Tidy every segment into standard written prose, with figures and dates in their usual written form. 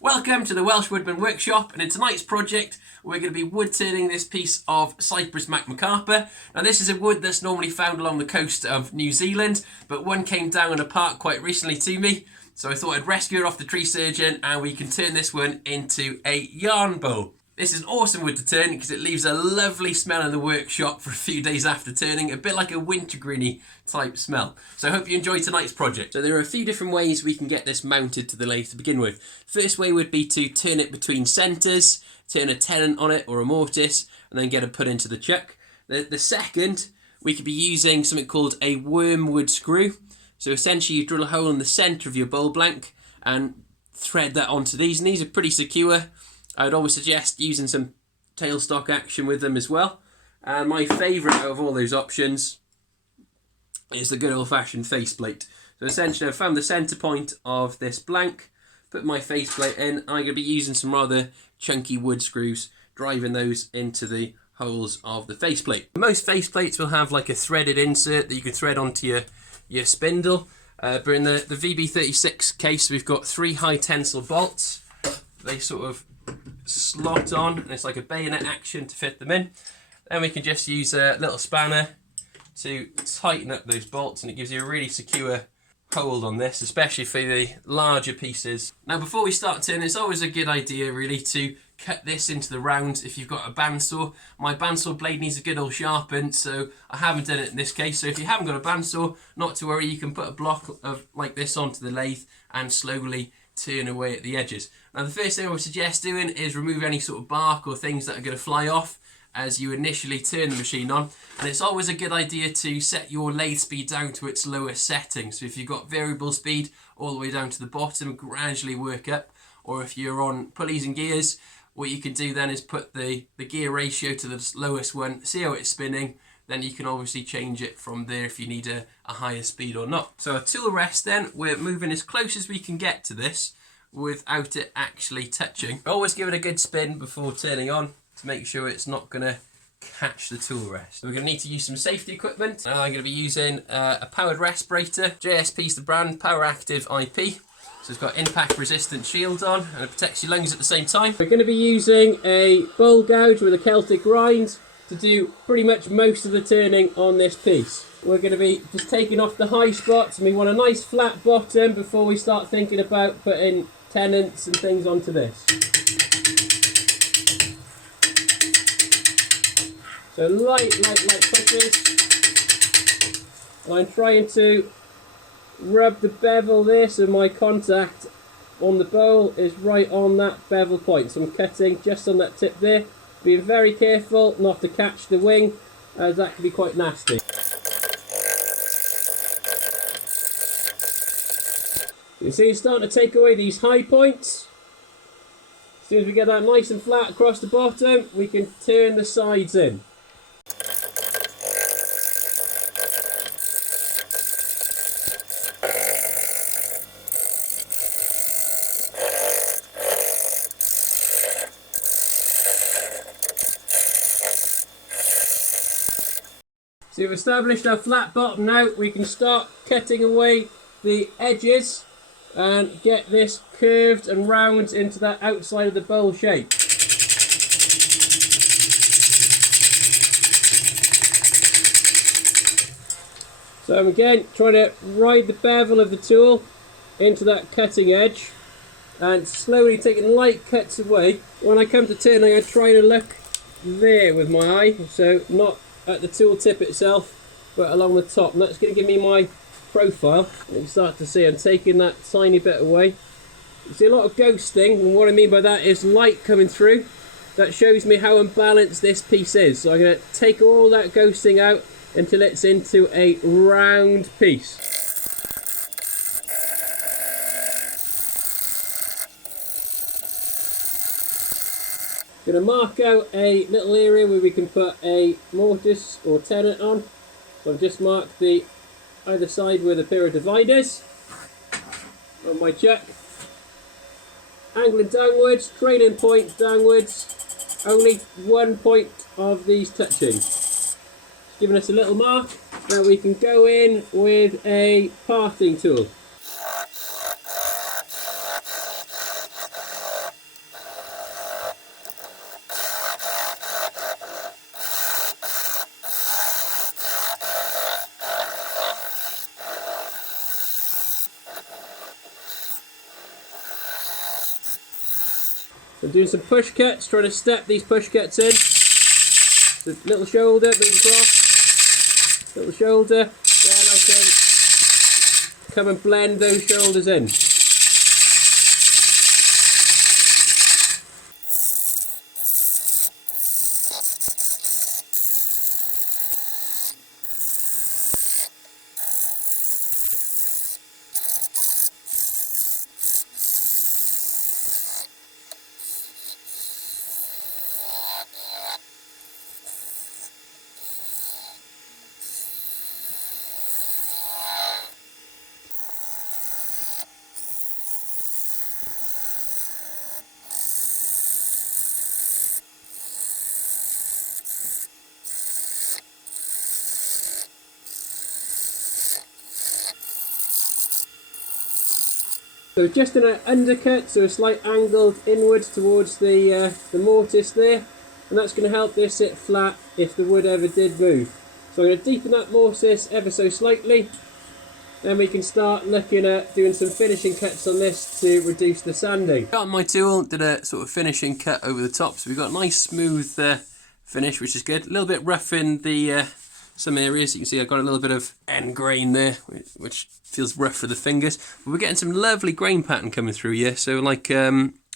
Welcome to the Welsh Woodman Workshop, and in tonight's project we're going to be wood turning this piece of Cupressus Macrocarpa. Now this is a wood that's normally found along the coast of New Zealand, but one came down in a park quite recently to me, so I thought I'd rescue it off the tree surgeon and we can turn this one into a yarn bowl. This is awesome wood to turn because it leaves a lovely smell in the workshop for a few days after turning, a bit like a wintergreeny type smell. So I hope you enjoy tonight's project. So there are a few different ways we can get this mounted to the lathe to begin with. First way would be to turn it between centres, turn a tenon on it or a mortise, and then get it put into the chuck. The second, we could be using something called a wormwood screw. So essentially you drill a hole in the centre of your bowl blank and thread that onto these, and these are pretty secure. I'd always suggest using some tailstock action with them as well. And my favourite out of all those options is the good old-fashioned faceplate. So essentially I've found the centre point of this blank, put my faceplate in, and I'm going to be using some rather chunky wood screws, driving those into the holes of the faceplate. Most faceplates will have like a threaded insert that you can thread onto your spindle. But in the VB36 case we've got 3 high tensile bolts. They sort of slot on, and it's like a bayonet action to fit them in. Then we can just use a little spanner to tighten up those bolts, and it gives you a really secure hold on this, especially for the larger pieces. Now before we start turning, it's always a good idea really to cut this into the round if you've got a bandsaw. My bandsaw blade needs a good old sharpen, so I haven't done it in this case. So if you haven't got a bandsaw, not to worry, you can put a block of like this onto the lathe and slowly turn away at the edges. Now the first thing I would suggest doing is remove any sort of bark or things that are going to fly off as you initially turn the machine on, and it's always a good idea to set your lathe speed down to its lowest setting. So if you've got variable speed all the way down to the bottom, gradually work up, or if you're on pulleys and gears, what you can do then is put the gear ratio to the lowest one, see how it's spinning, then you can obviously change it from there if you need a higher speed or not. So a tool rest then, we're moving as close as we can get to this without it actually touching. Always give it a good spin before turning on to make sure it's not going to catch the tool rest. So we're going to need to use some safety equipment. I'm going to be using a powered respirator. JSP's the brand, Power Active IP. So it's got impact resistant shield on and it protects your lungs at the same time. We're going to be using a bowl gouge with a Celtic grind to do pretty much most of the turning on this piece. We're going to be just taking off the high spots, and we want a nice flat bottom before we start thinking about putting tenons and things onto this. So light pushes. I'm trying to rub the bevel there so my contact on the bowl is right on that bevel point. So I'm cutting just on that tip there. Being very careful not to catch the wing, as that can be quite nasty. You see it's starting to take away these high points. As soon as we get that nice and flat across the bottom, we can turn the sides in. So we've established our flat bottom now, we can start cutting away the edges and get this curved and round into that outside of the bowl shape. So I'm again trying to ride the bevel of the tool into that cutting edge and slowly taking light cuts away. When I come to turning, I try to look there with my eye, so not at the tool tip itself but along the top, and that's going to give me my profile. You can start to see I'm taking that tiny bit away. You see a lot of ghosting, and what I mean by that is light coming through. That shows me how unbalanced this piece is. So I'm going to take all that ghosting out until it's into a round piece. Going to mark out a little area where we can put a mortise or tenon on. So I've just marked the either side where the pair of dividers on my chuck. Angling downwards, trailing point downwards, only one point of these touching. It's giving us a little mark that we can go in with a parting tool. I'm doing some push cuts, trying to step these push cuts in. The little shoulder, move across, little shoulder, then I can come and blend those shoulders in. So just an undercut, so a slight angled inwards towards the mortise there, and that's going to help this sit flat if the wood ever did move. So I'm going to deepen that mortise ever so slightly, then we can start looking at doing some finishing cuts on this to reduce the sanding. Got my tool, did a sort of finishing cut over the top, so we've got a nice smooth finish, which is good. A little bit rough in the some areas. You can see I've got a little bit of end grain there, which feels rough for the fingers. But we're getting some lovely grain pattern coming through here, so like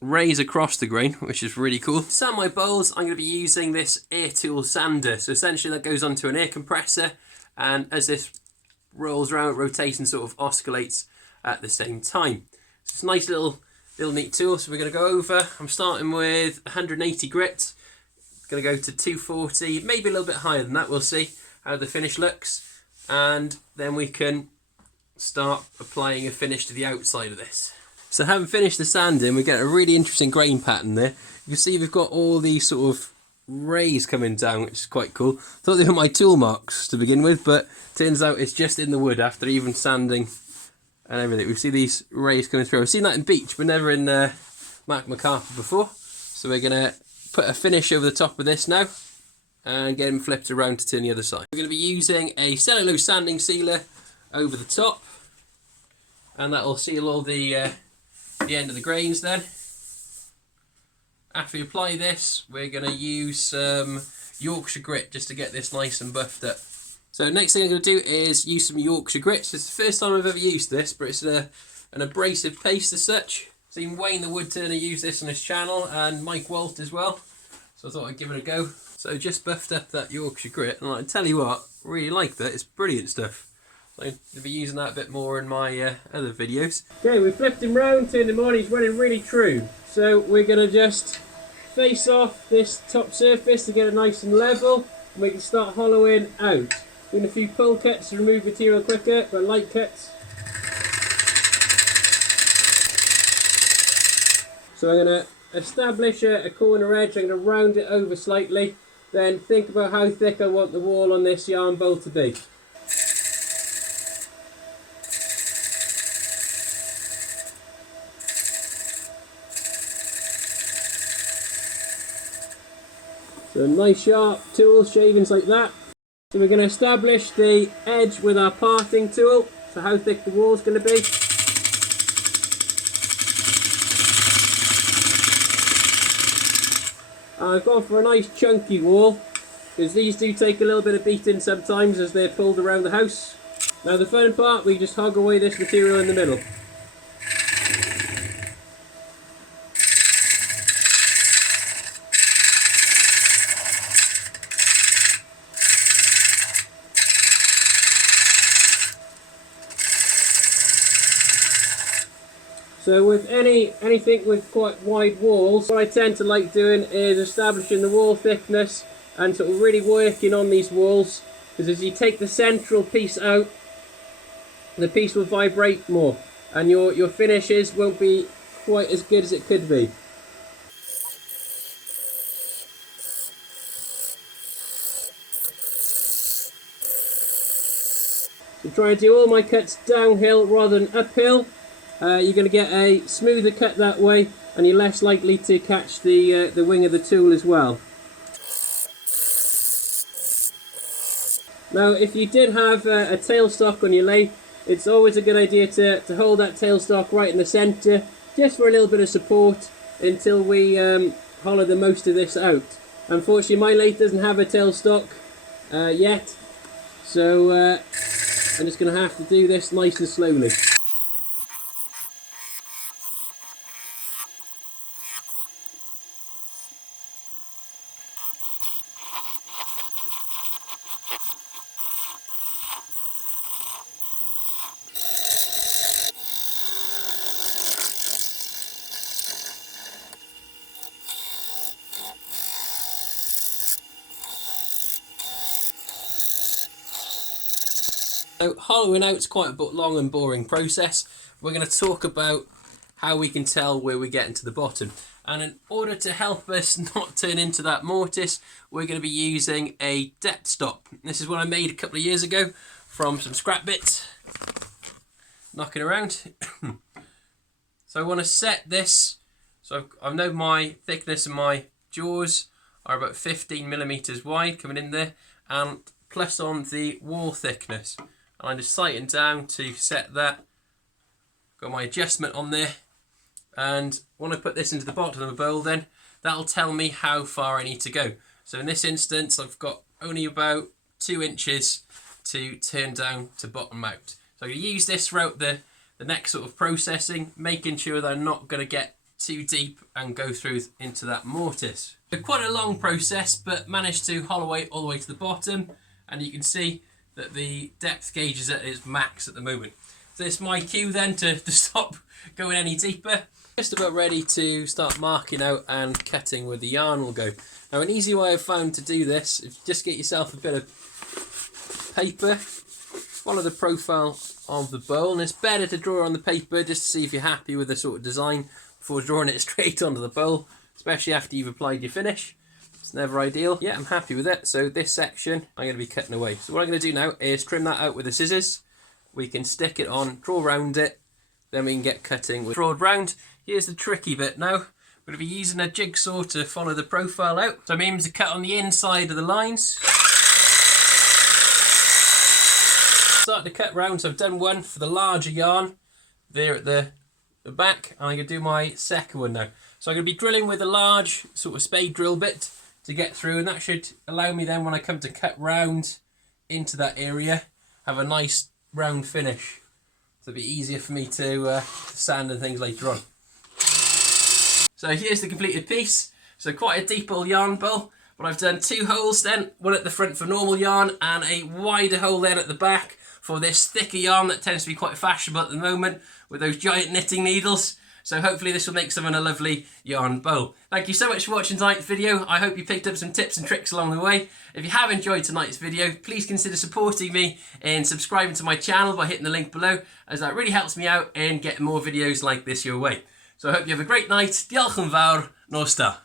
rays across the grain, which is really cool. To sand my bowls, I'm going to be using this air tool sander. So essentially that goes onto an air compressor, and as this rolls around, it rotates and sort of oscillates at the same time. So it's a nice little neat tool. So we're going to go over, I'm starting with 180 grit, going to go to 240, maybe a little bit higher than that, we'll see how the finish looks, and then we can start applying a finish to the outside of this. So having finished the sanding, we get a really interesting grain pattern there. You can see we've got all these sort of rays coming down, which is quite cool. Thought they were my tool marks to begin with, but turns out it's just in the wood after even sanding and everything. We see these rays coming through. I've seen that in beech, but never in Macrocarpa before. So we're going to put a finish over the top of this now and get them flipped around to turn the other side. We're going to be using a cellulose sanding sealer over the top, and that will seal all the end of the grains then. After we apply this, we're going to use some Yorkshire grit just to get this nice and buffed up. So next thing I'm going to do is use some Yorkshire grit. So it's the first time I've ever used this, but it's an abrasive paste as such. Seen Wayne the Woodturner use this on his channel, and Mike Walt as well. So I thought I'd give it a go. So just buffed up that Yorkshire grit, and I tell you what, really like that. It's brilliant stuff. So I'll be using that a bit more in my other videos. Okay, we flipped him round, turned him on, he's running really true. So we're going to just face off this top surface to get it nice and level, and we can start hollowing out. Doing a few pull cuts to remove material quicker, but light cuts. So I'm going to establish a corner edge, I'm going to round it over slightly, then think about how thick I want the wall on this yarn bowl to be. So nice sharp tool, shavings like that. So we're going to establish the edge with our parting tool, so how thick the wall's going to be. I've gone for a nice chunky wall, because these do take a little bit of beating sometimes as they're pulled around the house. Now the fun part, we just hog away this material in the middle. So with anything with quite wide walls, what I tend to like doing is establishing the wall thickness and sort of really working on these walls, because as you take the central piece out, the piece will vibrate more and your finishes won't be quite as good as it could be. So try and do all my cuts downhill rather than uphill. You're going to get a smoother cut that way, and you're less likely to catch the wing of the tool as well. Now if you did have a tailstock on your lathe, it's always a good idea to hold that tailstock right in the centre, just for a little bit of support, until we hollow the most of this out. Unfortunately, my lathe doesn't have a tailstock yet, so I'm just going to have to do this nice and slowly. So hollowing out is quite a long and boring process. We're going to talk about how we can tell where we're getting to the bottom. And in order to help us not turn into that mortise, we're going to be using a depth stop. This is what I made a couple of years ago from some scrap bits knocking around. So I want to set this, so I know my thickness and my jaws are about 15mm wide coming in there, and plus on the wall thickness. And I'm just sighting down to set that. Got my adjustment on there, and when I put this into the bottom of the bowl, then that'll tell me how far I need to go. So in this instance, I've got only about 2 inches to turn down to bottom out. So I'm going to use this throughout the next sort of processing, making sure that I'm not going to get too deep and go through into that mortise. So quite a long process, but managed to hollow it all the way to the bottom, and you can see that the depth gauge is at its max at the moment. So it's my cue then to stop going any deeper. Just about ready to start marking out and cutting where the yarn will go. Now an easy way I've found to do this is just get yourself a bit of paper, follow the profile of the bowl, and it's better to draw on the paper just to see if you're happy with the sort of design before drawing it straight onto the bowl, especially after you've applied your finish. It's never ideal. Yeah, I'm happy with it. So this section I'm going to be cutting away. So what I'm going to do now is trim that out with the scissors. We can stick it on, draw around it, then we can get cutting with drawed round. Here's the tricky bit now. I'm going to be using a jigsaw to follow the profile out. So I'm aiming to cut on the inside of the lines. Start to cut round, so I've done one for the larger yarn there at the back, and I'm going to do my second one now. So I'm going to be drilling with a large sort of spade drill bit to get through, and that should allow me then when I come to cut round into that area, have a nice round finish. So it'll be easier for me to sand and things later on. So here's the completed piece. So quite a deep old yarn bowl, but I've done 2 holes then, one at the front for normal yarn and a wider hole then at the back for this thicker yarn that tends to be quite fashionable at the moment with those giant knitting needles. So hopefully this will make someone a lovely yarn bowl. Thank you so much for watching tonight's video. I hope you picked up some tips and tricks along the way. If you have enjoyed tonight's video, please consider supporting me in subscribing to my channel by hitting the link below, as that really helps me out in getting more videos like this your way. So I hope you have a great night. Diolch yn fawr. Nos da.